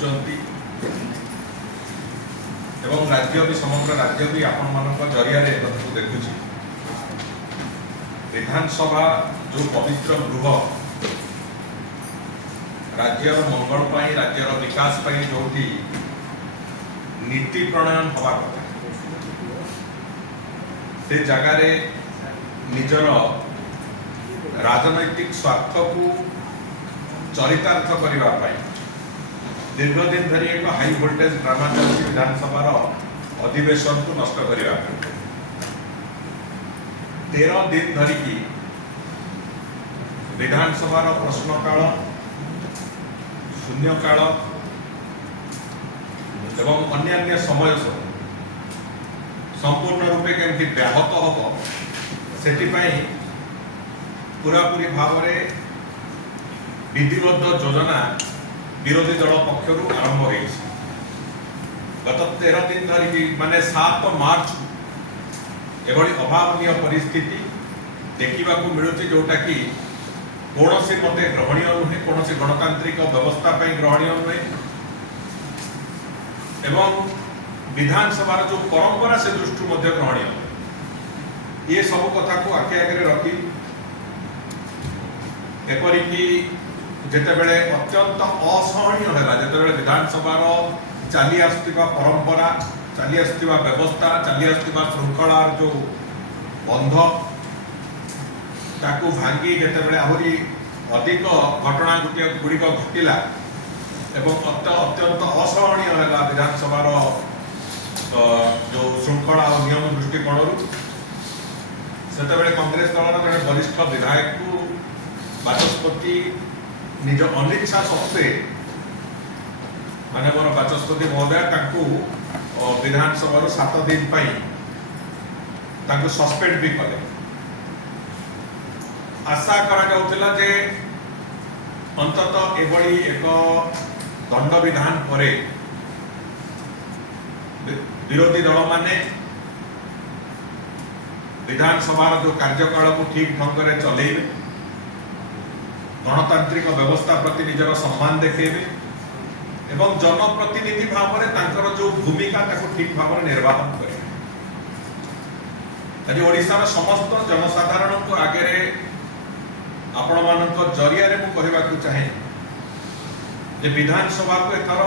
देखुंट एवं राज्य भी समग्र राज्य भी आपण मानक जरिया देखुच विधानसभा जो पवित्र गृह राज्यर मंगल पाई राज्यर विकास पाई जो नीति प्रणयन हवा कथा से जगार निजर राजनैतिक स्वार्थ को चरितार्थ करने दीर्घ दिन धरी एक हाई वोल्टेज ड्रामा चलती विधानसभा अधिवेशन को नष्ट करने 13 दिन धरिकी विधानसभा प्रश्नकाल शून्यकाल एवं अन्य समय सब संपूर्ण रूपे केमती व्याहत हम से पूरापूरी भाव में विधिबद्ध योजना विरोधी दल पक्षर आरंभ हो गत 13 दिन धरिकी माने 7 मार्च एभली अभावनीय परिस्थिति देखा मिलूँ जोटा कि कौन सी मत ग्रहणीय नुहे कौन सी गणतांत्रिक व्यवस्था ग्रहणीय नुहे एवं विधानसभा जो परंपरा से दृष्टि ग्रहणीय ये सब कथा को आखि आगे रखी एपरिकी जितेबले अत्यंत असहनीय है जितेबले विधानसभा चली आसुवा परंपरा चली आसुवा व्यवस्था चली आसुवा श्रृंखला जो बंध ताकू भांगी जितेबले आहरी अधिक घटना गुड़िक घटिला एवं अत्यंत असहनीय है विधानसभा जो श्रृंखला और नियम दृष्टिकोण से कांग्रेस दल जड़े वरिष्ठ विधायक को बाचस्पति निज अनिच्छा सत्वे माने मोर बाचस्पति महोदय विधानसभा 7 दिन सस्पेंड भी कले आशा करा जे अंततः एभली एक दंड विधान परे विरोधी दल माने विधानसभा जो कार्यकाल को ठीक ढंग से चलेबे गणतांत्रिक व्यवस्था प्रति निजर सम्मान देखेबे एवं जनप्रतिनिधि भाव में जो भूमिका ठीक भाव में निर्वाहन करेंगे आज ओडिशार समस्त जनसाधारण को आगे आपण मानक जरिया रे मु कहबा चाहे जे विधानसभा को एथर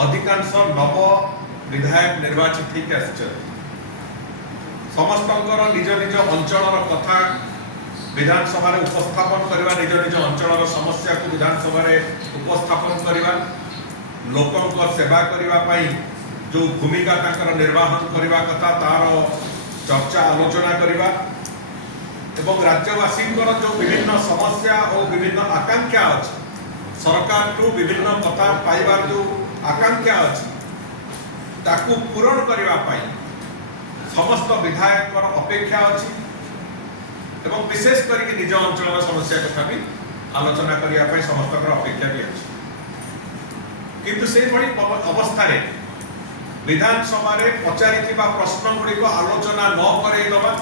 अधिकांश नव विधायक निर्वाचित होकर आसछन समस्तंकर निज निज अंचल कथा विधानसभा उपस्थापन करवा निज निज अंचल समस्या को विधानसभा उपस्थापन करवा लोकों सेवा करने जो भूमिका निर्वाहन करने कथा तार चर्चा आलोचना करवा एवं राज्यवासी जो विभिन्न समस्या और विभिन्न आकांक्षा अच्छी सरकार को विभिन्न कथा पाइबार जो आकांक्षा अच्छी ताकू पूरण करने समस्त विधायक अपेक्षा अच्छी एवं विशेष करके निज अंचल समस्या कथा भी आलोचना करने समस्त अपेक्षा भी अच्छी किंतु से भली अवस्था विधानसभा पचारि प्रश्न गुड़िक आलोचना न करवा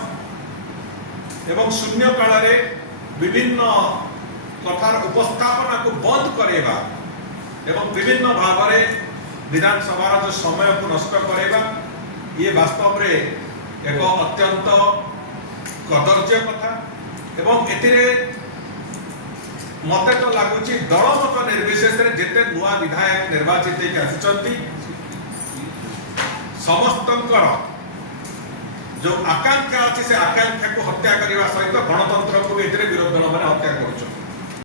एवं शून्य काल विभिन्न कथार उपस्थापना को बंद करवा एवं विभिन्न भाव में विधानसभा जो समय को नष्ट करवा ये वास्तव में एक अत्यंत कदर्य कथा एवं एतिरे मत तो लगुच दलमत निर्विशेष जिते नुआ विधायक निर्वाचित आसी समस्तंकर जो आकांक्षा अच्छी से आकांक्षा को हत्या करने सहित गणतंत्र को